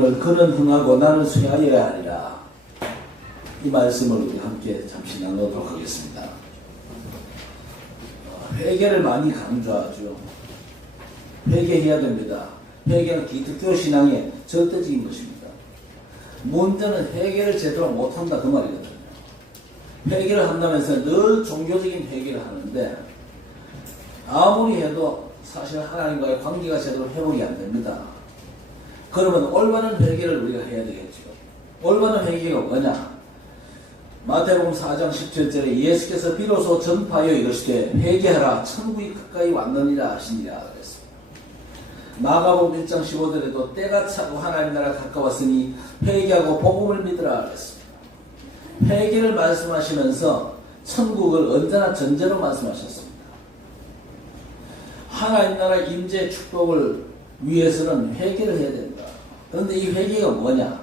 오늘 그는 흥하고 나는 쇠하여야 하리라. 이 말씀을 우리 함께 잠시 나누도록 하겠습니다. 회개를 많이 강조하죠. 회개해야 됩니다. 회개는 기독교 신앙의 절대적인 것입니다. 문제는 회개를 제대로 못한다 그 말이거든요. 회개를 한다면서 늘 종교적인 회개를 하는데 아무리 해도 사실 하나님과의 관계가 제대로 회복이 안 됩니다. 그러면 올바른 회개를 우리가 해야 되겠죠. 올바른 회개가 뭐냐? 마태복음 4장 17절에 예수께서 비로소 전파하여 이르시되 회개하라 천국이 가까이 왔느니라 하시니라 그랬습니다. 마가복음 1장 15절에도 때가 차고 하나님 나라가 가까웠으니 회개하고 복음을 믿으라 그랬습니다. 회개를 말씀하시면서 천국을 언제나 전제로 말씀하셨습니다. 하나님 나라 임재 축복을 위해서는 회개를 해야 된다. 그런데 이 회개가 뭐냐?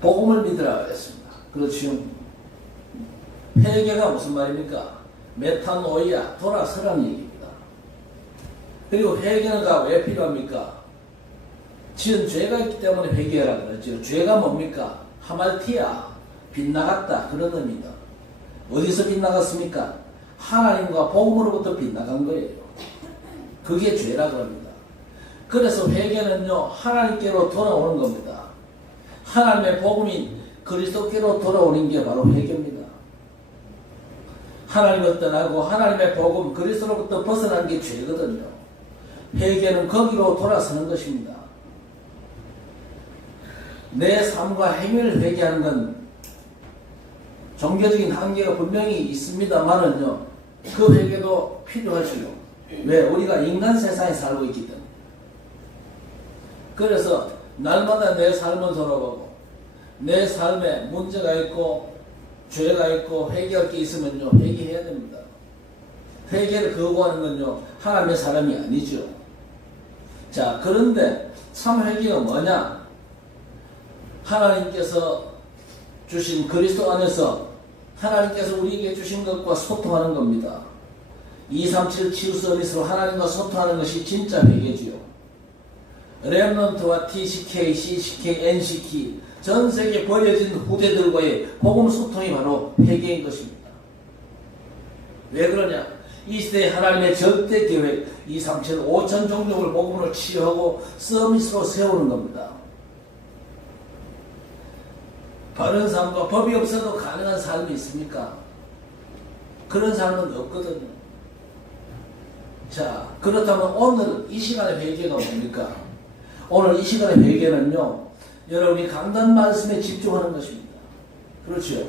복음을 믿으라 그랬습니다. 그렇죠. 회개가 무슨 말입니까? 메타노이아, 돌아서라는 얘기입니다. 그리고 회개가 왜 필요합니까? 지은 죄가 있기 때문에 회개하라 그랬죠. 죄가 뭡니까? 하말티아, 빗나갔다 그런 의미다. 어디서 빗나갔습니까? 하나님과 복음으로부터 빗나간 거예요. 그게 죄라고 합니다. 그래서 회개는요 하나님께로 돌아오는 겁니다. 하나님의 복음이 그리스도께로 돌아오는 게 바로 회개입니다. 하나님을 떠나고 하나님의 복음 그리스도로부터 벗어난 게 죄거든요. 회개는 거기로 돌아서는 것입니다. 내 삶과 행위를 회개하는 건 종교적인 한계가 분명히 있습니다만은요 그 회개도 필요하지요. 왜? 우리가 인간 세상에 살고 있기 때문에. 그래서 날마다 내 삶을 돌아보고 내 삶에 문제가 있고 죄가 있고 회개할 게 있으면요 회개해야 됩니다. 회개를 거부하는 건요 하나님의 사람이 아니죠. 자, 그런데 참 회개가 뭐냐? 하나님께서 주신 그리스도 안에서 하나님께서 우리에게 주신 것과 소통하는 겁니다. 237 치유 서비스로 하나님과 소통하는 것이 진짜 회개지요. 렘넌트와 TCK, CCK, NCK 전 세계 버려진 후대들과의 복음 소통이 바로 회개인 것입니다. 왜 그러냐? 이 시대에 하나님의 절대 계획 237 5천 종족을 복음으로 치유하고 서비스로 세우는 겁니다. 바른 삶과 법이 없어도 가능한 삶이 있습니까? 그런 삶은 없거든요. 자, 그렇다면 오늘 이 시간의 회개가 뭡니까? 오늘 이 시간의 회개는요 여러분이 강단 말씀에 집중하는 것입니다. 그렇죠?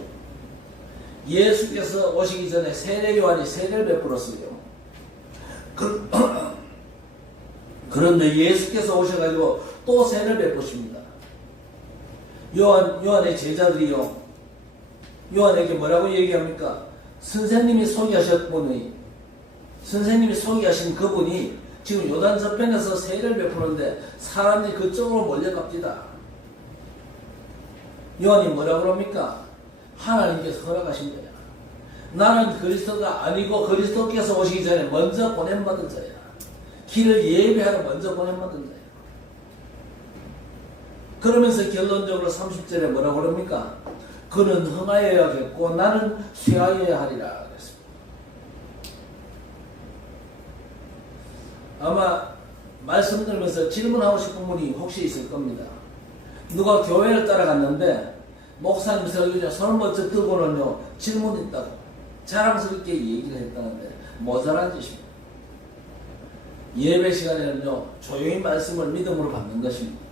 예수께서 오시기 전에 세례 요한이 세례를 베풀었어요. 그런데 예수께서 오셔가지고 또 세례를 베푸십니다. 요한의 제자들이요 요한에게 뭐라고 얘기합니까? 선생님이 소개하신 그분이 지금 요단 저편에서 세례를 베푸는데 사람들이 그쪽으로 몰려갑니다. 요한이 뭐라고 합니까? 하나님께서 허락하신 거야. 나는 그리스도가 아니고 그리스도께서 오시기 전에 먼저 보냄받은 자야. 길을 예비하러 먼저 보냄받은 자야. 그러면서 결론적으로 30절에 뭐라고 합니까? 그는 흥하여야겠고 나는 쇠하여야 하리라 그랬습니다. 아마 말씀 들으면서 질문하고 싶은 분이 혹시 있을 겁니다. 누가 교회를 따라갔는데 목사님 설교자 손을 먼저 들고는요 질문이 있다고 자랑스럽게 얘기를 했다는데 모자란 짓입니다. 예배 시간에는요 조용히 말씀을 믿음으로 받는 것입니다.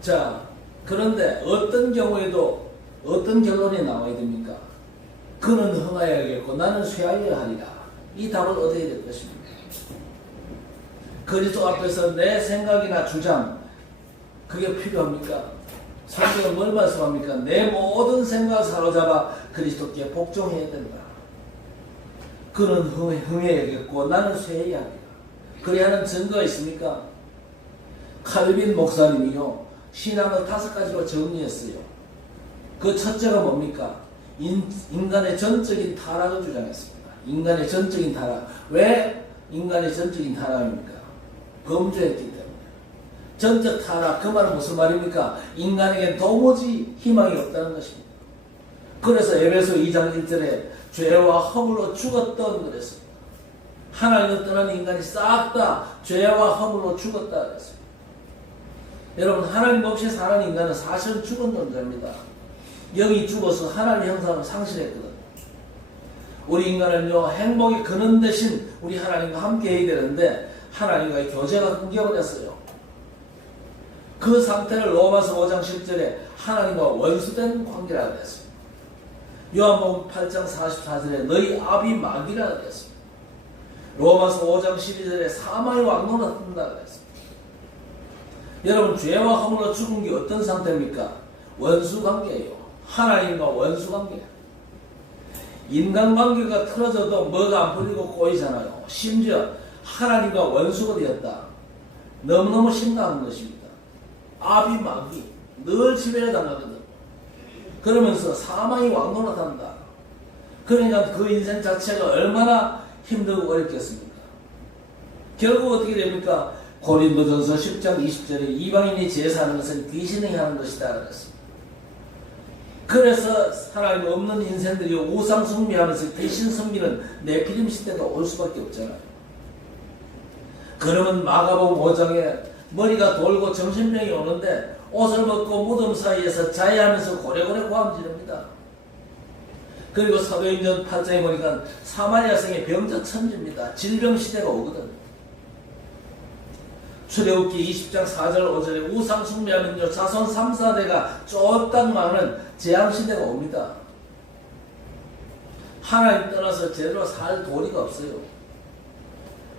자, 그런데 어떤 경우에도 어떤 결론이 나와야 됩니까? 그는 흥하여야겠고 나는 쇠하여야 하리라. 이 답을 얻어야 될 것입니다. 그리스도 앞에서 내 생각이나 주장 그게 필요합니까? 성경은 뭘 말씀합니까? 내 모든 생각을 사로잡아 그리스도께 복종해야 된다. 그는 흥해야겠고 나는 쇠해야 합니다. 그래야 하는 증거가 있습니까? 칼빈 목사님이요 신앙을 5가지로 정리했어요. 그 첫째가 뭡니까? 인간의 전적인 타락을 주장했습니다. 인간의 전적인 타락. 왜 인간의 전적인 타락입니까? 범죄했기 때문에. 전적 타락, 그 말은 무슨 말입니까? 인간에게 도무지 희망이 없다는 것입니다. 그래서 에베소 2장 1절에 죄와 허물로 죽었던 그랬습니다. 하나님을 떠난 인간이 싹 다 죄와 허물로 죽었다 그랬습니다. 여러분, 하나님 없이 사는 인간은 사실은 죽은 존재입니다. 영이 죽어서 하나님의 형상을 상실했거든요. 우리 인간은요, 행복의 근원 대신 우리 하나님과 함께 해야 되는데 하나님과의 교제가 끊겨버렸어요. 그 상태를 로마서 5장 10절에 하나님과 원수된 관계라고 했습니다. 요한복음 8장 44절에 너희 아비 마귀라고 했습니다. 로마서 5장 12절에 사망의 왕노릇 한다고 했습니다. 여러분, 죄와 허물로 죽은 게 어떤 상태입니까? 원수 관계예요. 하나님과 원수 관계. 인간관계가 틀어져도 뭐가 안 풀리고 꼬이잖아요. 심지어 하나님과 원수가 되었다. 너무너무 심각한 것입니다. 아비 마귀 늘 지배를 당하거든. 그러면서 사망이 왕노릇한다. 그러니까 그 인생 자체가 얼마나 힘들고 어렵겠습니까? 결국 어떻게 됩니까? 고린도전서 10장 20절에 이방인이 제사하는 것은 귀신이 하는 것이다 그랬습니다. 그래서 하나님 없는 인생들이 우상 숭배하면서 귀신 섬기는 네피림 시대가 올 수밖에 없잖아요. 그러면 마가복음 5장에 머리가 돌고 정신병이 오는데 옷을 벗고 무덤 사이에서 자해하면서 고래고래 고함 지릅니다. 그리고 사도행전 8장에 보니까 사마리아성의 병자 천지입니다. 질병 시대가 오거든. 출애굽기 20장 4절 5절에 우상 숭배하면요 자손 3, 4대가 쫄딱 망하는 재앙시대가 옵니다. 하나님 떠나서 제대로 살 도리가 없어요.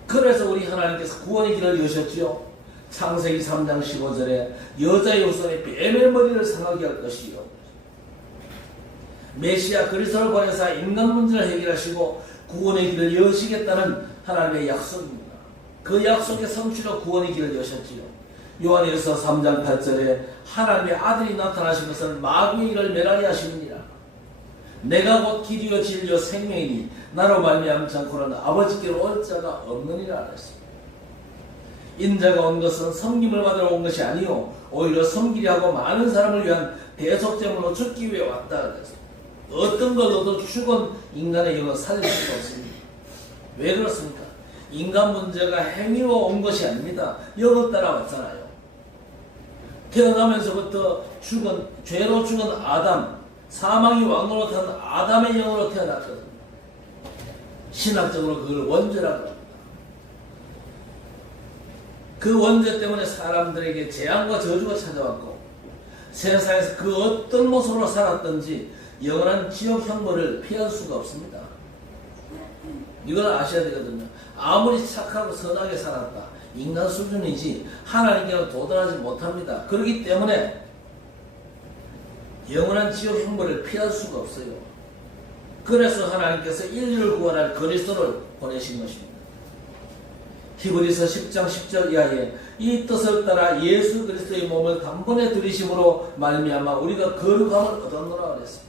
그래서 우리 하나님께서 구원의 길을 여셨지요. 창세기 3장 15절에 여자의 후손에 뱀의 머리를 상하게 할 것이요. 메시아 그리스도를 보내사 인간 문제를 해결하시고 구원의 길을 여시겠다는 하나님의 약속입니다. 그 약속의 성취로 구원의 길을 여셨지요. 요한일서 3장 8절에 하나님의 아들이 나타나신 것은 마귀의 일을 멸하게 하시느니라. 내가 곧 길이요 진리요 생명이니 나로 말미암지 않고는 아버지께로 올 자가 없느니라 하셨습니다. 인자가 온 것은 섬김을 받으러 온 것이 아니요 오히려 섬기려 하고 많은 사람을 위한 대속제물로 죽기 위해 왔다 그랬습니다. 어떤 걸로도 죽은 인간의 영을 살릴 수가 없습니다. 왜 그렇습니까? 인간 문제가 행위로 온 것이 아닙니다. 영을 따라왔잖아요. 태어나면서부터 죄로 죽은 아담, 사망이 왕노릇한 아담의 영으로 태어났거든요. 신학적으로 그걸 원죄라고 합니다. 그 원죄 때문에 사람들에게 재앙과 저주가 찾아왔고 세상에서 그 어떤 모습으로 살았든지 영원한 지옥 형벌을 피할 수가 없습니다. 이걸 아셔야 되거든요. 아무리 착하고 선하게 살았다. 인간 수준이지 하나님께는 도달하지 못합니다. 그렇기 때문에 영원한 지옥 형벌을 피할 수가 없어요. 그래서 하나님께서 인류를 구원할 그리스도를 보내신 것입니다. 히브리서 10장 10절 이하에 이 뜻을 따라 예수 그리스도의 몸을 단번에 들이심으로 말미암아 우리가 거룩함을 얻었노라 그랬습니다.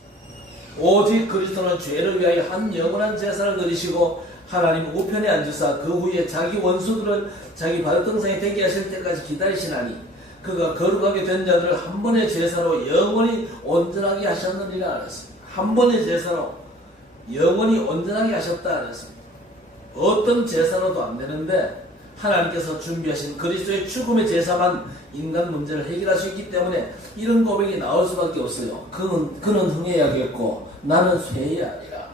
오직 그리스도는 죄를 위하여 한 영원한 제사를 드리시고 하나님 우편에 앉으사 그 후에 자기 원수들을 자기 발등상에 되게 하실 때까지 기다리시나니 그가 거룩하게 된 자들을 한 번의 제사로 영원히 온전하게 하셨느니라 그랬습니다. 한 번의 제사로 영원히 온전하게 하셨다 그랬습니다. 어떤 제사로도 안 되는데 하나님께서 준비하신 그리스도의 죽음의 제사만 인간 문제를 해결할 수 있기 때문에 이런 고백이 나올 수밖에 없어요. 그는 흥해야겠고 나는 쇠해야 하리라.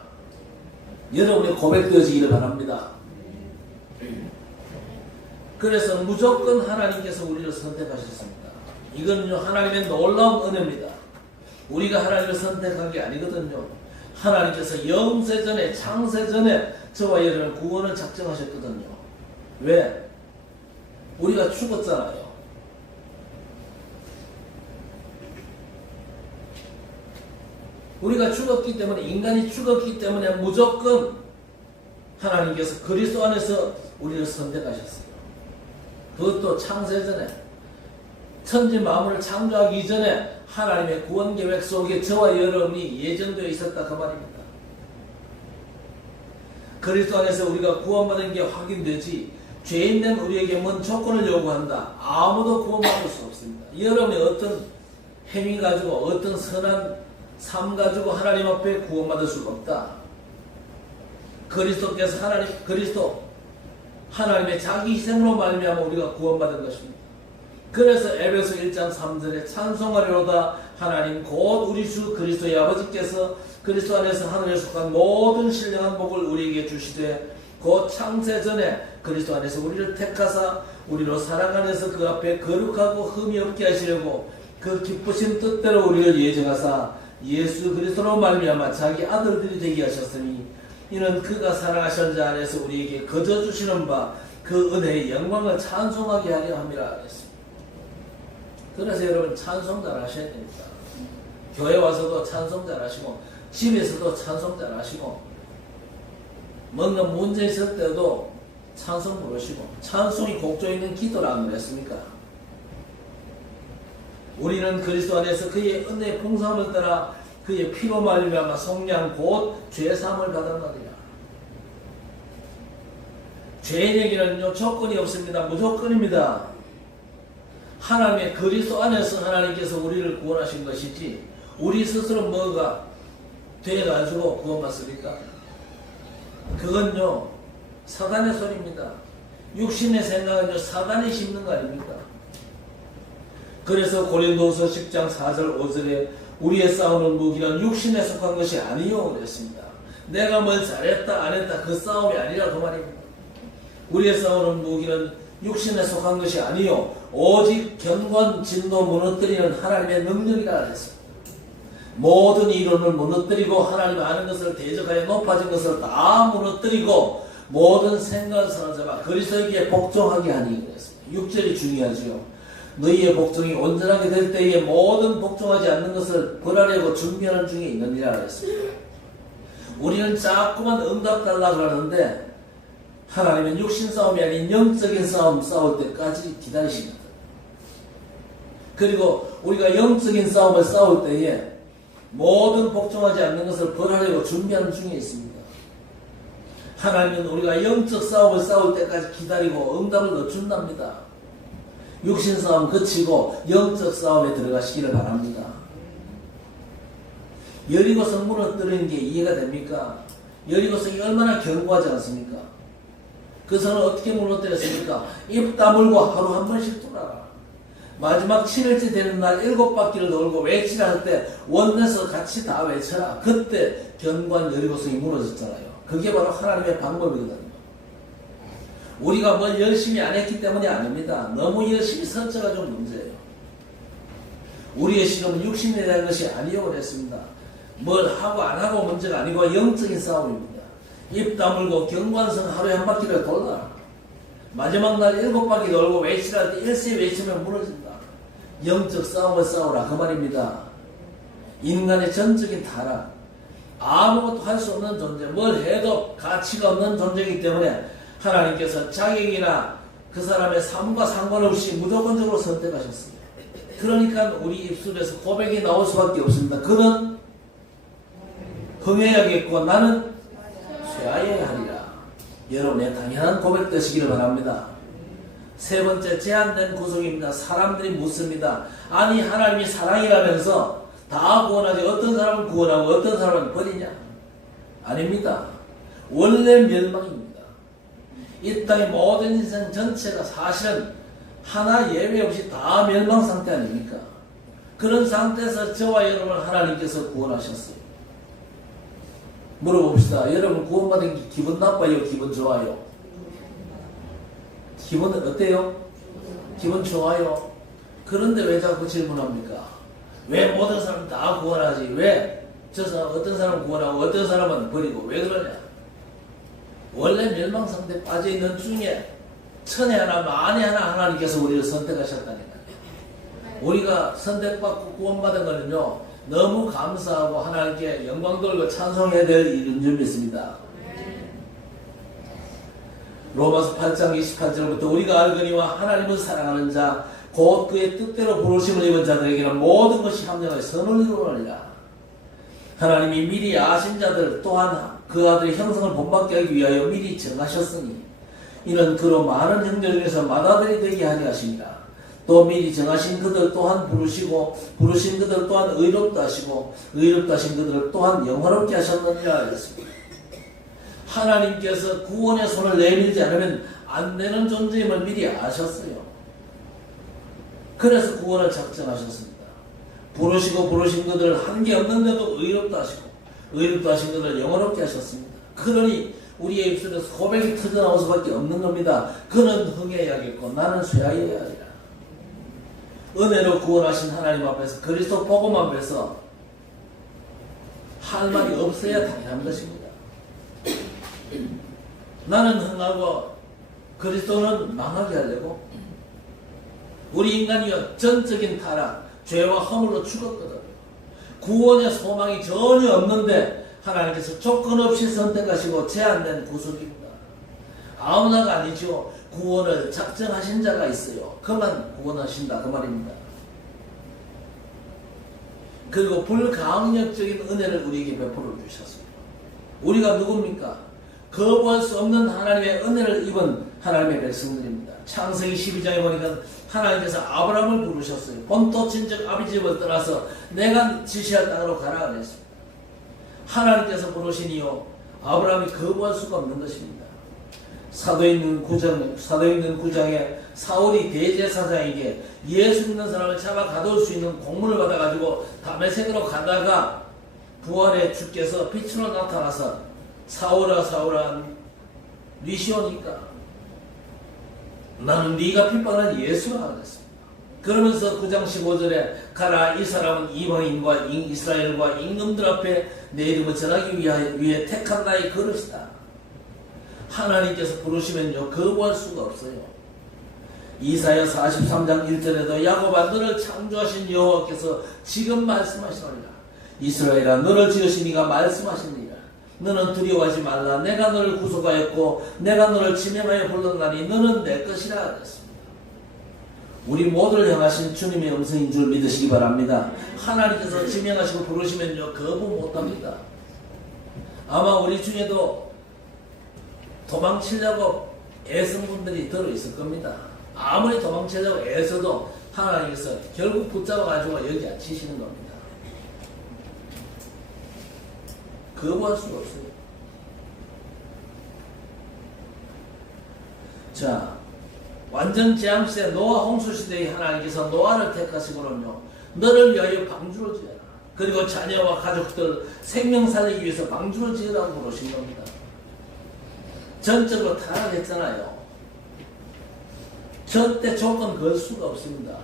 여러분의 고백되어지기를 바랍니다. 그래서 무조건 하나님께서 우리를 선택하셨습니다. 이거는요 하나님의 놀라운 은혜입니다. 우리가 하나님을 선택한 게 아니거든요. 하나님께서 영세전에 창세전에 저와 여러분을 구원을 작정하셨거든요. 왜? 우리가 죽었잖아요. 우리가 죽었기 때문에 인간이 죽었기 때문에 무조건 하나님께서 그리스도 안에서 우리를 선택하셨어요. 그것도 창세전에 천지 만물을 창조하기 이전에 하나님의 구원 계획 속에 저와 여러분이 예정되어 있었다 그 말입니다. 그리스도 안에서 우리가 구원받은 게 확인되지 죄인된 우리에게 뭔 조건을 요구한다. 아무도 구원받을 수 없습니다. 여러분의 어떤 행위 가지고 어떤 선한 삶 가지고 하나님 앞에 구원받을 수가 없다. 그리스도께서 하나님의 자기 희생으로 말미암아 우리가 구원받은 것입니다. 그래서 에베소 1장 3절에 찬송하리로다 하나님 곧 우리 주 그리스도의 아버지께서 그리스도 안에서 하늘에 속한 모든 신령한 복을 우리에게 주시되 곧 창세 전에 그리스도 안에서 우리를 택하사 우리로 사랑 안에서 그 앞에 거룩하고 흠이 없게 하시려고 그 기쁘신 뜻대로 우리를 예정하사 예수 그리스도로 말미암아 자기 아들들이 되게 하셨으니 이는 그가 사랑하신 자 안에서 우리에게 거저 주시는 바 그 은혜의 영광을 찬송하게 하려 함이라 했습니다. 그래서 여러분 찬송 잘 하셔야 됩니다. 교회 와서도 찬송 잘 하시고 집에서도 찬송 잘 하시고 뭔가 문제 있을 때도 찬송 부르시고 찬송이 곡조 있는 기도라는 그랬습니까? 우리는 그리스도 안에서 그의 은혜의 풍성함을 따라 그의 피로 말미암아 속량 곧 죄사함을 받았느니라. 죄인에게는요 조건이 없습니다. 무조건입니다. 하나님의 그리스도 안에서 하나님께서 우리를 구원하신 것이지 우리 스스로 뭐가 돼가지고 구원받습니까? 그건요 사단의 소리입니다. 육신의 생각은요 사단이 심는 거 아닙니까? 그래서 고린도서 10장 4절 5절에 우리의 싸우는 무기는 육신에 속한 것이 아니요 그랬습니다. 내가 뭘 잘했다 안 했다 그 싸움이 아니라 그 말입니다. 우리의 싸우는 무기는 육신에 속한 것이 아니요 오직 견고한 진노 무너뜨리는 하나님의 능력이라 했습니다. 모든 이론을 무너뜨리고 하나님 아는 것을 대적하여 높아진 것을 다 무너뜨리고 모든 생각을 사로잡아 그리스도에게 복종하게 하니 그랬습니다. 6절이 중요하죠. 너희의 복종이 온전하게 될 때에 모든 복종하지 않는 것을 벌하려고 준비하는 중에 있느니라 그랬습니다. 우리는 자꾸만 응답 달라 그러는데 하나님은 육신 싸움이 아닌 영적인 싸움 싸울 때까지 기다리십니다. 그리고 우리가 영적인 싸움을 싸울 때에 모든 복종하지 않는 것을 벌하려고 준비하는 중에 있습니다. 하나님은 우리가 영적 싸움을 싸울 때까지 기다리고 응답을 넣어준답니다. 육신 싸움 그치고 영적 싸움에 들어가시기를 바랍니다. 여리고성 무너뜨리는 게 이해가 됩니까? 여리고성이 얼마나 견고하지 않습니까? 그 성을 어떻게 무너뜨렸습니까? 입 다물고 하루 한 번씩 돌아라. 마지막 7일째 되는 날 7바퀴를 돌고 외치라 할 때 원내서 같이 다 외쳐라. 그때 견고한 여리고성이 무너졌잖아요. 그게 바로 하나님의 방법이거든요. 우리가 뭘 열심히 안 했기 때문이 아닙니다. 너무 열심히 설쳐가지고 문제예요. 우리의 시험은 육신에 대한 것이 아니요 그랬습니다. 뭘 하고 안 하고 문제가 아니고 영적인 싸움입니다. 입 다물고 경관성 하루에 한 바퀴를 돌라. 마지막 날 7바퀴 돌고 외치라 할 때 일세 외치면 무너진다. 영적 싸움을 싸우라 그 말입니다. 인간의 전적인 타락, 아무것도 할 수 없는 존재, 뭘 해도 가치가 없는 존재이기 때문에 하나님께서 자격이나 그 사람의 삶과 상관없이 무조건적으로 선택하셨습니다. 그러니까 우리 입술에서 고백이 나올 수밖에 없습니다. 그는 흥해야겠고 나는 쇠하여야 하리라. 여러분의 당연한 고백 되시기를 바랍니다. 세 번째 제한된 구속입니다. 사람들이 묻습니다. 아니 하나님이 사랑이라면서 다 구원하지 어떤 사람은 구원하고 어떤 사람은 버리냐? 아닙니다. 원래 멸망입니다. 이 땅의 모든 인생 전체가 사실은 하나 예외 없이 다 멸망 상태 아닙니까? 그런 상태에서 저와 여러분을 하나님께서 구원하셨어요. 물어봅시다. 여러분 구원받은 게 기분 나빠요? 기분 좋아요? 기분은 어때요? 기분 좋아요? 그런데 왜 자꾸 질문합니까? 왜 모든 사람 다 구원하지? 왜 저 사람 어떤 사람은 구원하고 어떤 사람은 버리고 왜 그러냐? 원래 멸망 상태에 빠져있는 중에 천에 하나 만에 하나 하나님께서 우리를 선택하셨다니까요. 우리가 선택받고 구원받은 거는요 너무 감사하고 하나님께 영광 돌고 찬송해야 될 이런 점이 있습니다. 로마서 8장 28절부터 우리가 알거니와 하나님을 사랑하는 자 곧 그의 뜻대로 부르심을 입은 자들에게는 모든 것이 합력하여 선을 이루느니라. 하나님이 미리 아신 자들 또한 그 아들의 형성을 본받게 하기 위하여 미리 정하셨으니 이는 그로 많은 형제 중에서 맏아들이 되게 하려 하십니다. 또 미리 정하신 그들 또한 부르시고 부르신 그들 또한 의롭다 하시고 의롭다 하신 그들 또한 영화롭게 하셨느니라 하였습니다. 하나님께서 구원의 손을 내밀지 않으면 안 되는 존재임을 미리 아셨어요. 그래서 구원을 작정하셨습니다. 부르시고 부르신 그들을 한계 없는데도 의롭다 하시고 의롭다 하신 그들을 영화롭게 하셨습니다. 그러니 우리의 입술에서 고백이 터져나올 수밖에 없는 겁니다. 그는 흥해야겠고 나는 쇠하여야 하리라. 은혜로 구원하신 하나님 앞에서 그리스도 복음 앞에서 할 말이 없어야 당연한 것입니다. 나는 흥하고 그리스도는 망하게 하려고? 우리 인간이요 전적인 타락, 죄와 허물로 죽었거든요. 구원의 소망이 전혀 없는데 하나님께서 조건 없이 선택하시고 제한된 구속입니다. 아무나가 아니죠. 구원을 작정하신 자가 있어요. 그만 구원하신다 그 말입니다. 그리고 불가항력적인 은혜를 우리에게 베풀어 주셨습니다. 우리가 누굽니까? 거부할 수 없는 하나님의 은혜를 입은 하나님의 백성들입니다. 창세기 12장에 보니까 하나님께서 아브라함을 부르셨어요. 본토 친척 아비 집을 떠나서 내가 지시할 땅으로 가라 그랬습니다. 하나님께서 부르시니요 아브라함이 거부할 수가 없는 것입니다. 사도행전 9장에 사울이 대제사장에게 예수 믿는 사람을 잡아 가둘 수 있는 공문을 받아가지고 다메섹으로 가다가 부활의 주께서 빛으로 나타나서 사울아 사울아 니시오니까 나는 네가 핍박한 예수라 그랬습니다. 그러면서 9장 15절에 가라 이 사람은 이방인과 이스라엘과 임금들 앞에 내 이름을 전하기 위해 택한 나의 그릇이다. 하나님께서 부르시면요 거부할 수가 없어요. 이사야 43장 1절에도 야곱아 너를 창조하신 여호와께서 지금 말씀하시노니라. 이스라엘아 너를 지으신 이가 말씀하시니라. 너는 두려워하지 말라. 내가 너를 구속하였고 내가 너를 지명하여 불렀나니 너는 내 것이라 그랬습니다. 우리 모두를 향하신 주님의 음성인 줄 믿으시기 바랍니다. 하나님께서 지명하시고 부르시면요 거부 못합니다. 아마 우리 중에도 도망치려고 애쓴 분들이 들어있을 겁니다. 아무리 도망치려고 애써도 하나님께서 결국 붙잡아가지고 여기 앉히시는 겁니다. 거부할 수가 없어요. 자, 완전 재앙시대 노아 홍수시대의 하나님께서 노아를 택하시고는요 너를 위하여 방주를 지어라. 그리고 자녀와 가족들 생명 살리기 위해서 방주를 지으라고 부르신 겁니다. 전적으로 타락했잖아요. 절대 조건 걸 수가 없습니다.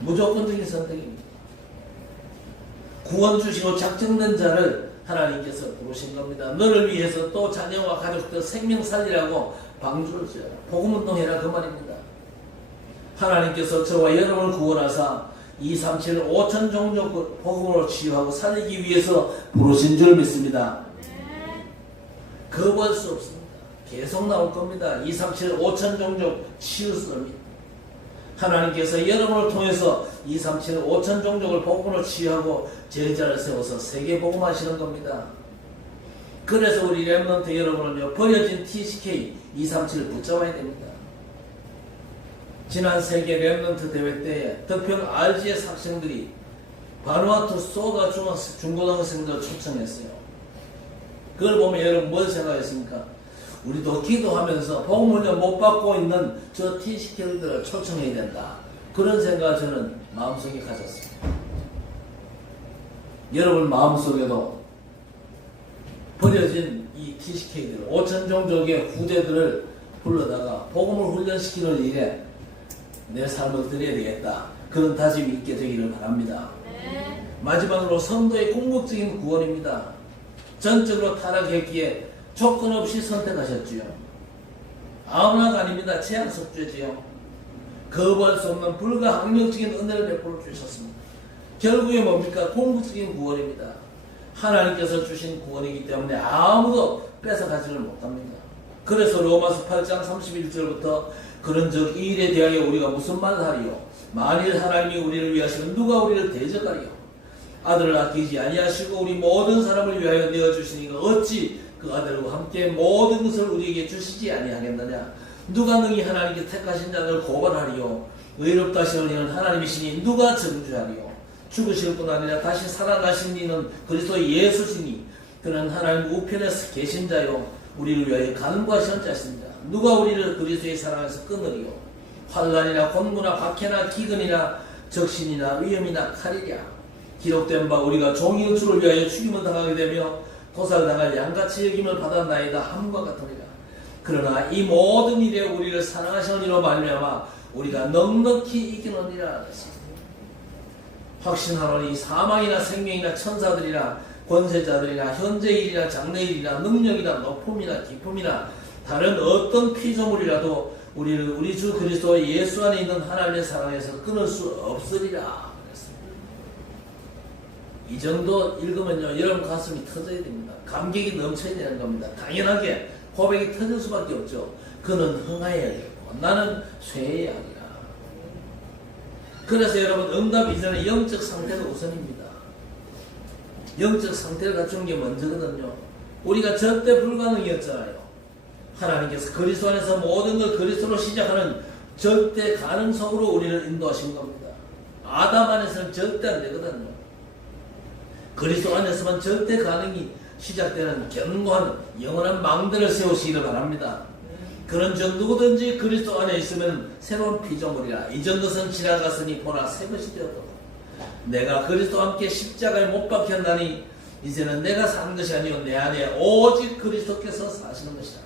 무조건적인 선택입니다. 구원 주시고 작정된 자를 하나님께서 부르신 겁니다. 너를 위해서 또 자녀와 가족들 생명 살리라고 방주를 지어라. 복음운동해라 그 말입니다. 하나님께서 저와 여러분을 구원하사 237 5천 종족 복음으로 치유하고 살리기 위해서 부르신 줄 믿습니다. 거부할 수 없습니다. 계속 나올 겁니다. 237 5천 종족 치유습니다. 하나님께서 여러분을 통해서 237 5천 종족을 복음으로 치유하고 제자를 세워서 세계 복음하시는 겁니다. 그래서 우리 렘넌트 여러분은요 버려진 TCK 237을 붙잡아야 됩니다. 지난 세계 렘넌트 대회 때에 덕평 RGS 학생들이 바누아투 소가 중고등학생들을 초청했어요. 그걸 보면 여러분 뭘 생각했습니까? 우리도 기도하면서 복음을 못 받고 있는 저 TCK들을 초청해야 된다. 그런 생각을 저는 마음속에 가졌습니다. 여러분 마음속에도 버려진 이 TCK들 5천 종족의 후대들을 불러다가 복음을 훈련시키는 일에 내 삶을 드려야 되겠다. 그런 다짐이 있게 되기를 바랍니다. 네. 마지막으로 성도의 궁극적인 구원입니다. 전적으로 타락했기에 조건 없이 선택하셨지요. 아무나가 아닙니다. 제한속죄지요. 거부할 수 없는 불가항력적인 은혜를 베풀어 주셨습니다. 결국에 뭡니까? 궁극적인 구원입니다. 하나님께서 주신 구원이기 때문에 아무도 뺏어가지를 못합니다. 그래서 로마서 8장 31절부터 그런즉 이 일에 대하여 우리가 무슨 말을 하리요? 만일 하나님이 우리를 위하시면 누가 우리를 대적하리요? 아들을 아끼지 아니하시고 우리 모든 사람을 위하여 내어주시니까 어찌 그 아들과 함께 모든 것을 우리에게 주시지 아니하겠느냐. 누가 능히 하나님께 택하신 자들을 고발하리요. 의롭다 하시는 이는 하나님이시니 누가 정죄하리요. 죽으실 뿐 아니라 다시 살아나신 이는 그리스도 예수시니 그는 하나님 우편에서 계신 자요 우리를 위하여 간구하시는 자십니다. 누가 우리를 그리스도의 사랑에서 끊으리요. 환난이나 곤고나 박해나 기근이나 적신이나 위험이나 칼이랴. 기록된 바 우리가 종이 주를 위하여 죽임을 당하게 되며 도살당할 양같이 여김을 받았나이다 함과 같으니라. 그러나 이 모든 일에 우리를 사랑하시는 이로 말미암아 우리가 넉넉히 이기느니라. 확신하노니 사망이나 생명이나 천사들이나 권세자들이나 현재일이나 장래일이나 능력이나 높음이나 기쁨이나 다른 어떤 피조물이라도 우리를 우리 주 그리스도 예수 안에 있는 하나님의 사랑에서 끊을 수 없으리라. 이 정도 읽으면요 여러분 가슴이 터져야 됩니다. 감격이 넘쳐야 되는 겁니다. 당연하게 고백이 터질 수밖에 없죠. 그는 흥하여야겠고 나는 쇠해야 하리라. 그래서 여러분 응답 이전에 영적 상태가 우선입니다. 영적 상태를 갖추는 게 먼저거든요. 우리가 절대 불가능이었잖아요. 하나님께서 그리스도 안에서 모든 걸 그리스도로 시작하는 절대 가능성으로 우리를 인도하신 겁니다. 아담 안에서는 절대 안 되거든요. 그리스도 안에서만 절대 가능이 시작되는 견고한 영원한 망대를 세우시기를 바랍니다. 그런 전 누구든지 그리스도 안에 있으면 새로운 피조물이라. 이전 것은 지나갔으니 보라 새 것이 되었다. 내가 그리스도와 함께 십자가에 못 박혔나니 이제는 내가 사는 것이 아니요 내 안에 오직 그리스도께서 사시는 것이라.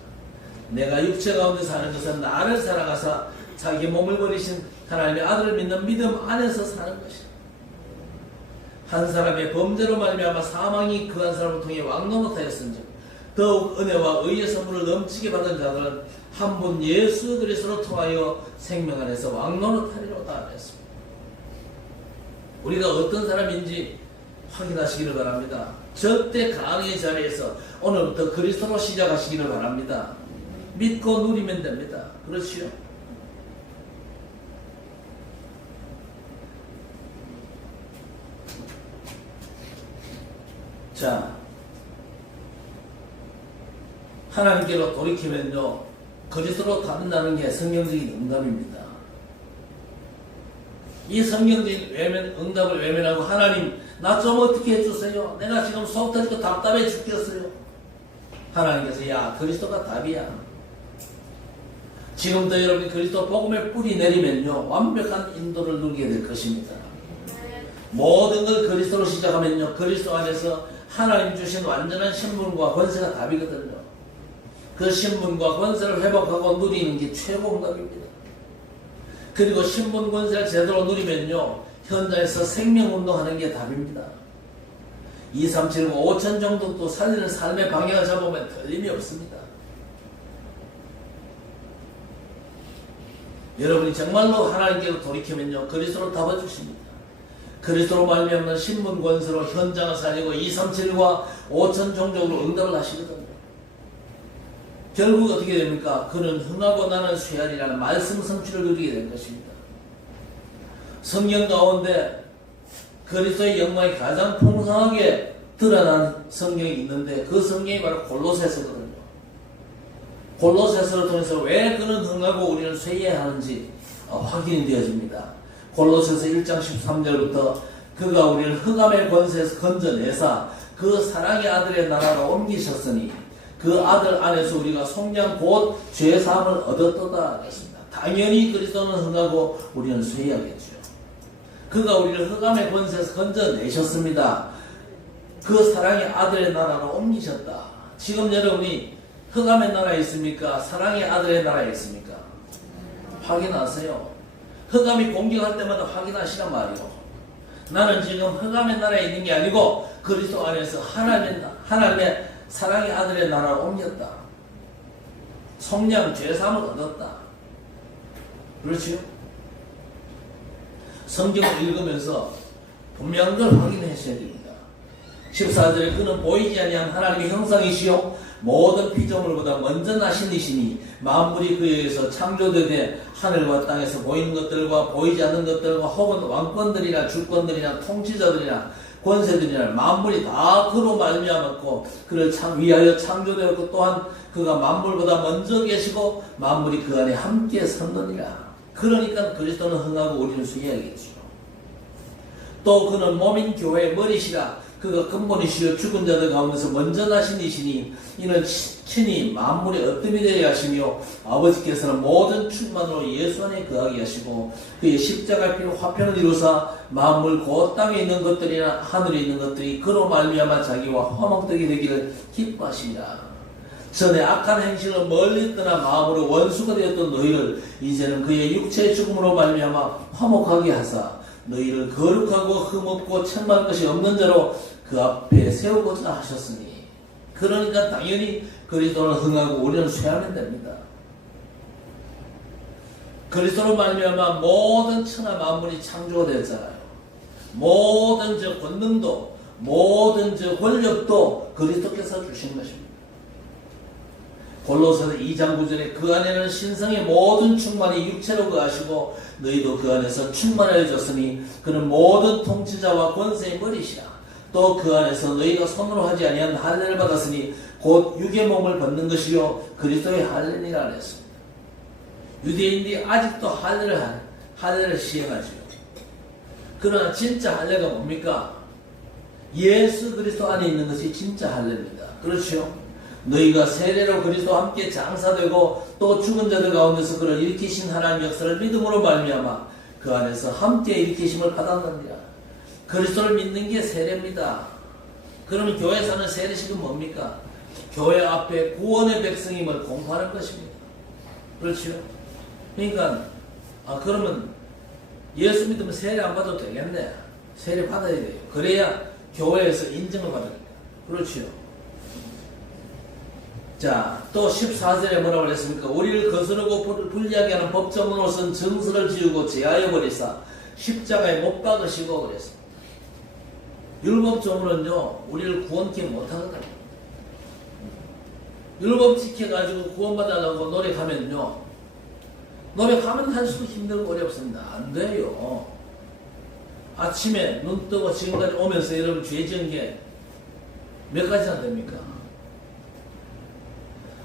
내가 육체 가운데 사는 것은 나를 사랑하사 자기 몸을 버리신 하나님의 아들을 믿는 믿음 안에서 사는 것이라. 한 사람의 범죄로 말미암아 사망이 그 한 사람을 통해 왕노릇하였은즉 더욱 은혜와 의의 선물을 넘치게 받은 자들은 한 분 예수 그리스도로 통하여 생명 안에서 왕노릇하리로다 했습니다. 우리가 어떤 사람인지 확인하시기를 바랍니다. 절대 가능의 자리에서 오늘부터 그리스도로 시작하시기를 바랍니다. 믿고 누리면 됩니다. 그렇지요? 자, 하나님께로 돌이키면요 그리스도로 다른다는 게 성경적인 응답입니다. 이 성경적인 응답을 외면하고 하나님 나 좀 어떻게 해주세요. 내가 지금 속 터지고 답답해 죽겠어요. 하나님께서 야 그리스도가 답이야. 지금부터 여러분이 그리스도 복음의 뿌리 내리면요 완벽한 인도를 누리게 될 것입니다. 모든 걸 그리스도로 시작하면요 그리스도 안에서 하나님 주신 완전한 신분과 권세가 답이거든요. 그 신분과 권세를 회복하고 누리는 게 최고 응답입니다. 그리고 신분 권세를 제대로 누리면요 현장에서 생명운동하는 게 답입니다. 2, 3, 7, 5, 5천 정도 또 살리는 삶의 방향을 잡으면 틀림이 없습니다. 여러분이 정말로 하나님께로 돌이키면요 그리스도로 답아주십니다. 그리스도로 말미암는 신분 권세로 현장을 살리고 2, 3, 7과 5천 종족으로 응답을 하시거든요. 결국 어떻게 됩니까? 그는 흥하고 나는 쇠하리라는 말씀 성취를 누리게 될 것입니다. 성경 가운데 그리스도의 영광이 가장 풍성하게 드러난 성경이 있는데 그 성경이 바로 골로새서거든요. 골로새서를 통해서 왜 그는 흥하고 우리는 쇠해야 하는지 확인이 되어집니다. 골로새서 1장 13절부터 그가 우리를 흑암의 권세에서 건져내사 그 사랑의 아들의 나라로 옮기셨으니 그 아들 안에서 우리가 속량 곧 죄사함을 얻었도다 했습니다. 당연히 그리스도는 흥하고 우리는 쇠해야겠죠. 그가 우리를 흑암의 권세에서 건져내셨습니다. 그 사랑의 아들의 나라로 옮기셨다. 지금 여러분이 흑암의 나라에 있습니까? 사랑의 아들의 나라에 있습니까? 확인하세요. 흑암이 공격할 때마다 확인하시란 말이요. 나는 지금 흑암의 나라에 있는 게 아니고 그리스도 안에서 하나님의 사랑의 아들의 나라로 옮겼다. 속량 죄사함을 얻었다. 그렇지요? 성경을 읽으면서 분명한 걸 확인하셔야 됩니다. 14절에 그는 보이지 아니한 하나님의 형상이시요 모든 피조물보다 먼저 나신 이시니 만물이 그에 의해서 창조되되 하늘과 땅에서 보이는 것들과 보이지 않는 것들과 혹은 왕권들이나 주권들이나 통치자들이나 권세들이나 만물이 다 그로 말미암았고 그를 위하여 창조되었고 또한 그가 만물보다 먼저 계시고 만물이 그 안에 함께 섰느니라. 그러니까 그리스도는 흥하고 우리는 쇠해야겠죠. 또 그는 몸인 교회의 머리시라. 그가 근본이시여 죽은 자들 가운데서 먼저 나신 이시니 이는 친히 만물의 어뜸이 되게 하시며 아버지께서는 모든 충만으로 예수 안에 거하게 하시고 그의 십자가 피로 화평을 이루사 만물 곧 땅에 있는 것들이나 하늘에 있는 것들이 그로 말미암아 자기와 화목되게 되기를 기뻐하시니라. 전에 악한 행실을 멀리 떠나 마음으로 원수가 되었던 너희를 이제는 그의 육체의 죽음으로 말미암아 화목하게 하사 너희를 거룩하고 흠없고 천만한 것이 없는 자로 그 앞에 세우고자 하셨으니 그러니까 당연히 그리스도는 흥하고 우리는 쇠하면 됩니다. 그리스도로 말미암아 모든 천하 만물이 창조가 되었잖아요. 모든 저 권능도 모든 저 권력도 그리스도께서 주신 것입니다. 골로새서 2장 9절에 그 안에는 신성의 모든 충만이 육체로 거하시고 너희도 그 안에서 충만해졌으니 그는 모든 통치자와 권세의 머리시라. 또 그 안에서 너희가 손으로 하지 아니한 할례를 받았으니 곧 육의 몸을 받는 것이요 그리스도의 할례니라 했습니다. 유대인들이 아직도 할례를 시행하죠. 그러나 진짜 할례가 뭡니까? 예수 그리스도 안에 있는 것이 진짜 할례입니다. 그렇죠? 너희가 세례로 그리스도와 함께 장사되고 또 죽은 자들 가운데서 그를 일으키신 하나님의 역사를 믿음으로 말미암아 그 안에서 함께 일으키심을 받았느니라. 그리스도를 믿는 게 세례입니다. 그러면 교회에서는 세례식은 뭡니까? 교회 앞에 구원의 백성임을 공부하는 것입니다. 그렇죠? 그러니까 그러면 예수 믿으면 세례 안 받아도 되겠네. 세례 받아야 돼요. 그래야 교회에서 인정을 받으니까. 그렇죠? 자, 또 14절에 뭐라고 했습니까? 우리를 거스르고 불리하게 하는 법정으로선 정서를 지우고 제하여 버리사 십자가에 못 박으시고 그랬습니다. 율법적으로는요 우리를 구원케 못하거든요. 율법 지켜가지고 구원받으려고 노력하면요 노력하면 할수록 힘들고 어렵습니다. 안 돼요. 아침에 눈 뜨고 지금까지 오면서 여러분 죄 지은 게 몇 가지나 됩니까?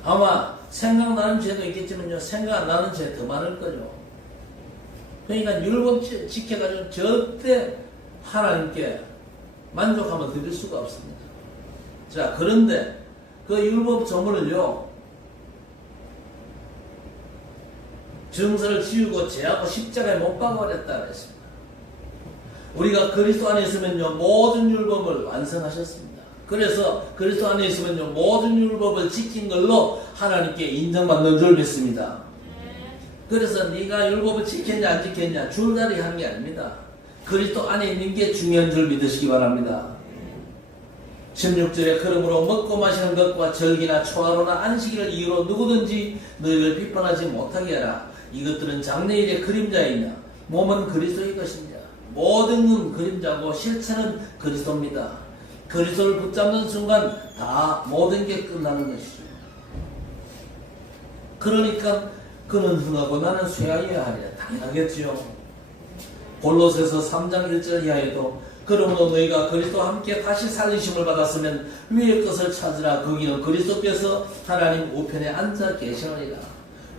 아마 생각나는 죄도 있겠지만요 생각 안 나는 죄 더 많을 거죠. 그러니까 율법 지켜가지고 절대 하나님께 만족함을 드릴 수가 없습니다. 자, 그런데 그 율법 조문을요 정서를 지우고 죄하고 십자가에 못 박아버렸다 그랬습니다. 우리가 그리스도 안에 있으면요 모든 율법을 완성하셨습니다. 그래서 그리스도 안에 있으면요 모든 율법을 지킨 걸로 하나님께 인정받는 줄 믿습니다. 그래서 네가 율법을 지켰냐 안 지켰냐 줄다리 한 게 아닙니다. 그리스도 안에 있는 게 중요한 줄 믿으시기 바랍니다. 16절에 그러므로 먹고 마시는 것과 절기나 초하루나 안식일을 이유로 누구든지 너희를 비판하지 못하게 하라. 이것들은 장래일의 그림자이냐 몸은 그리스도의 것이냐. 모든 건 그림자고 실체는 그리스도입니다. 그리스도를 붙잡는 순간 다 모든 게 끝나는 것이죠. 그러니까 그는 흥하고 나는 쇠하여야 하리라. 당연하겠지요. 골로새서 3장 1절 이하에도 그러므로 너희가 그리스도와 함께 다시 살리심을 받았으면 위의 것을 찾으라. 거기는 그리스도께서 하나님 우편에 앉아 계시느니라.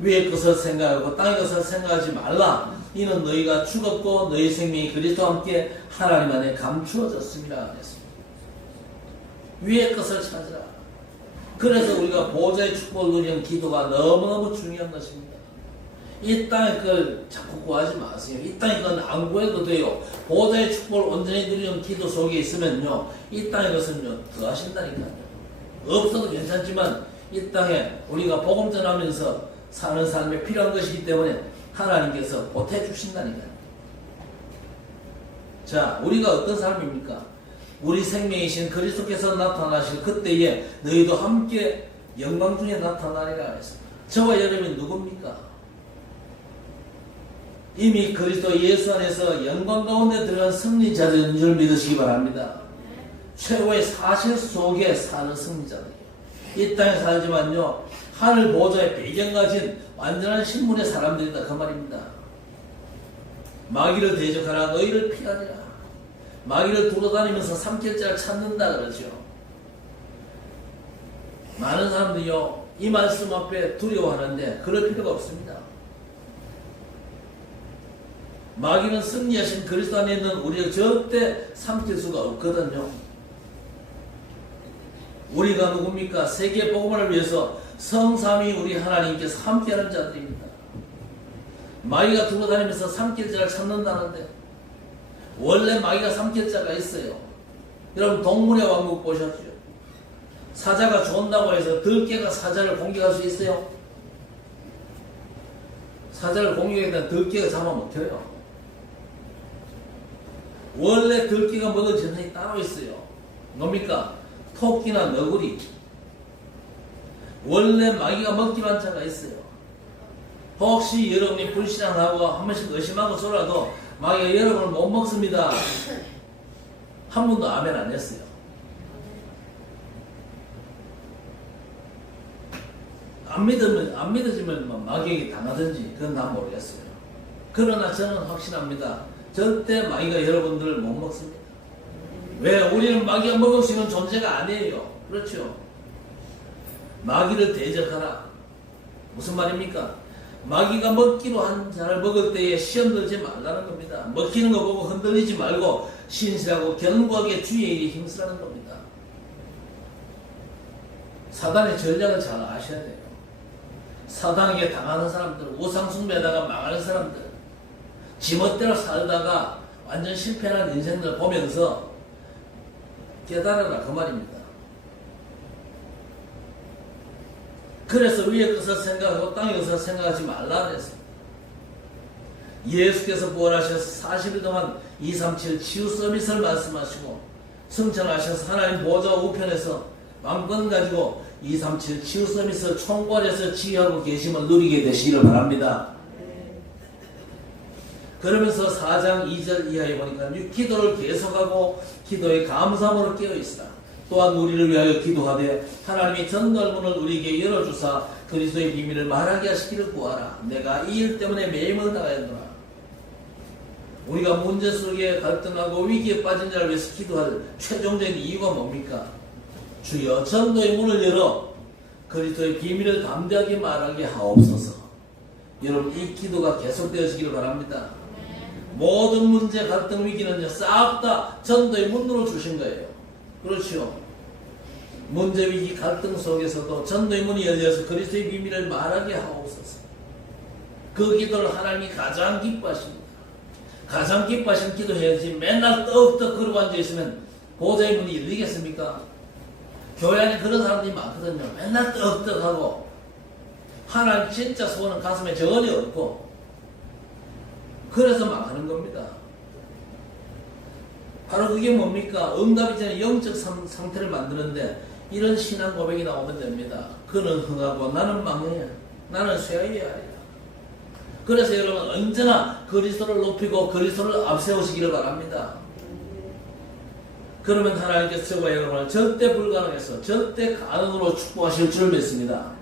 위의 것을 생각하고 땅의 것을 생각하지 말라. 이는 너희가 죽었고 너희 생명이 그리스도와 함께 하나님 안에 감추어졌습니다. 위의 것을 찾으라. 그래서 우리가 보좌의 축복을 누리는 기도가 너무너무 중요한 것입니다. 이 땅의 걸 자꾸 구하지 마세요. 이 땅의 건 안 구해도 돼요. 보좌의 축복을 온전히 누리는 기도 속에 있으면요 이 땅의 것은요 더 하신다니까요. 없어도 괜찮지만 이 땅에 우리가 복음 전하면서 사는 삶에 필요한 것이기 때문에 하나님께서 보태주신다니까요. 자, 우리가 어떤 사람입니까? 우리 생명이신 그리스도께서 나타나실 그때에 너희도 함께 영광 중에 나타나리라 했습니다. 저와 여러분이 누굽니까? 이미 그리스도 예수 안에서 영광 가운데 들어간 승리자들인 줄 믿으시기 바랍니다. 최고의 사실 속에 사는 승리자들이에요. 이 땅에 살지만요 하늘 보좌의 배경 가진 완전한 신분의 사람들이다 그 말입니다. 마귀를 대적하라. 너희를 피하리라. 마귀를 돌아다니면서 삼킬자를 찾는다 그러죠. 많은 사람들이요, 이 말씀 앞에 두려워하는데 그럴 필요가 없습니다. 마귀는 승리하신 그리스도 안에 있는 우리를 절대 삼킬 수가 없거든요. 우리가 누굽니까? 세계 복음을 위해서 성삼위 우리 하나님께서 함께하는 자들입니다. 마귀가 돌아다니면서 삼킬 자를 찾는다는데 원래 마귀가 삼킬 자가 있어요. 여러분 동물의 왕국 보셨죠? 사자가 좋은다고 해서 들깨가 사자를 공격할 수 있어요? 사자를 공격하면 들깨가 잡아먹혀요. 원래 들깨가 먹을 전생이 따로 있어요. 뭡니까? 토끼나 너구리. 원래 마귀가 먹기로 한 자가 있어요. 혹시 여러분이 불신앙하고 한 번씩 의심하고 쏘라도 마귀가 여러분을 못 먹습니다. 한 번도 아멘 안 했어요. 안 믿어지면 마귀에게 당하든지 그건 난 모르겠어요. 그러나 저는 확신합니다. 절대 마귀가 여러분들을 못 먹습니다. 왜? 우리는 마귀가 먹을 수 있는 존재가 아니에요. 그렇죠? 마귀를 대적하라. 무슨 말입니까? 마귀가 먹기로 한 자를 먹을 때에 시험 들지 말라는 겁니다. 먹히는 거 보고 흔들리지 말고 신실하고 견고하게 주의 일에 힘쓰라는 겁니다. 사단의 전략을 잘 아셔야 돼요. 사단에게 당하는 사람들, 우상숭배하다가 망하는 사람들, 지멋대로 살다가 완전 실패하는 인생들 보면서 깨달아라 그 말입니다. 그래서 위의 것을 생각하고 땅의 것을 생각하지 말라 그랬습니다. 예수께서 부활하셔서 40일 동안 237 치유 서비스를 말씀하시고 승천하셔서 하나님 보좌 우편에서 마음껏 가지고 237 치유 서비스를 총괄해서 지휘하고 계심을 누리게 되시기를 바랍니다. 그러면서 4장 2절 이하에 보니까 기도를 계속하고 기도의 감사함으로 깨어있으라. 또한 우리를 위하여 기도하되 하나님이 전갈문을 우리에게 열어주사 그리스도의 비밀을 말하게 하시기를 구하라. 내가 이 일 때문에 매임을 당하였노라. 우리가 문제 속에 갈등하고 위기에 빠진 자를 위해서 기도할 최종적인 이유가 뭡니까? 주여 전도의 문을 열어 그리스도의 비밀을 담대하게 말하게 하옵소서. 여러분 이 기도가 계속되어지기를 바랍니다. 모든 문제, 갈등, 위기는요 싹 다 전도의 문으로 주신 거예요. 그렇죠? 문제, 위기, 갈등 속에서도 전도의 문이 열려서 그리스도의 비밀을 말하게 하옵소서. 그 기도를 하나님이 가장 기뻐하십니다. 가장 기뻐하시는 기도해야지 맨날 떡떡 그러고 앉아있으면 보좌의 문이 열리겠습니까? 교회 안에 그런 사람들이 많거든요. 맨날 떡떡하고 하나님 진짜 소원은 가슴에 전혀 없고 그래서 망하는 겁니다. 바로 그게 뭡니까? 응답이 전에 영적 상태를 만드는데 이런 신앙 고백이 나오면 됩니다. 그는 흥하고 나는 망해야 나는 쇠하여야 하리라. 그래서 여러분 언제나 그리스도를 높이고 그리스도를 앞세우시기를 바랍니다. 그러면 하나님께서 저와 여러분을 절대 불가능해서 절대 가능으로 축복하실 줄 믿습니다.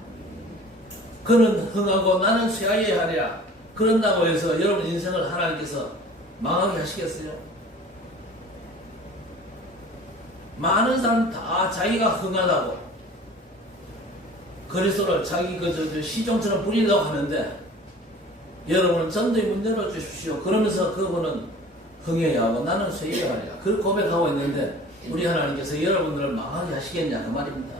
그는 흥하고 나는 쇠하여야 하리라. 그런다고 해서 여러분 인생을 하나님께서 망하게 하시겠어요? 많은 사람 다 자기가 흥하다고 그리스도를 자기 시종처럼 부리려고 하는데 여러분은 전도의 문 열어주십시오. 그러면서 그분은 흥해야 하고 나는 쇠해야 하리라. 그 고백하고 있는데 우리 하나님께서 여러분들을 망하게 하시겠냐 그 말입니다.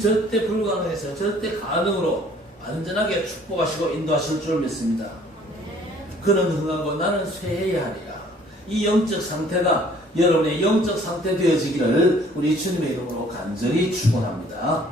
절대 불가능해서 절대 가능으로 안전하게 축복하시고 인도하실 줄 믿습니다. 그는 흥하고 나는 쇠해야 하리라. 이 영적 상태가 여러분의 영적 상태 되어지기를 우리 주님의 이름으로 간절히 축원합니다.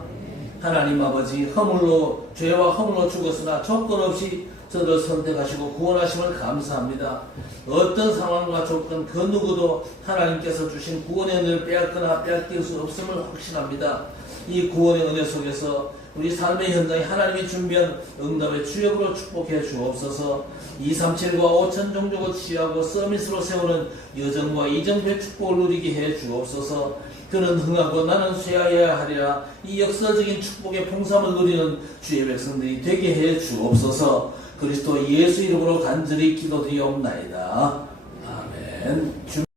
하나님 아버지 허물로 죄와 허물로 죽었으나 조건 없이 저를 선택하시고 구원하심을 감사합니다. 어떤 상황과 조건 그 누구도 하나님께서 주신 구원의 은혜를 빼앗거나 빼앗길 수 없음을 확신합니다. 이 구원의 은혜 속에서 우리 삶의 현장에 하나님이 준비한 응답의 주역으로 축복해 주옵소서. 237과 5천 종족을 치유하고 서밋으로 세우는 여정과 이정표의 축복을 누리게 해 주옵소서. 그는 흥하고 나는 쇠하여야 하리라. 이 역사적인 축복의 풍성함을 누리는 주의 백성들이 되게 해 주옵소서. 그리스도 예수 이름으로 간절히 기도드리옵나이다. 아멘. 맨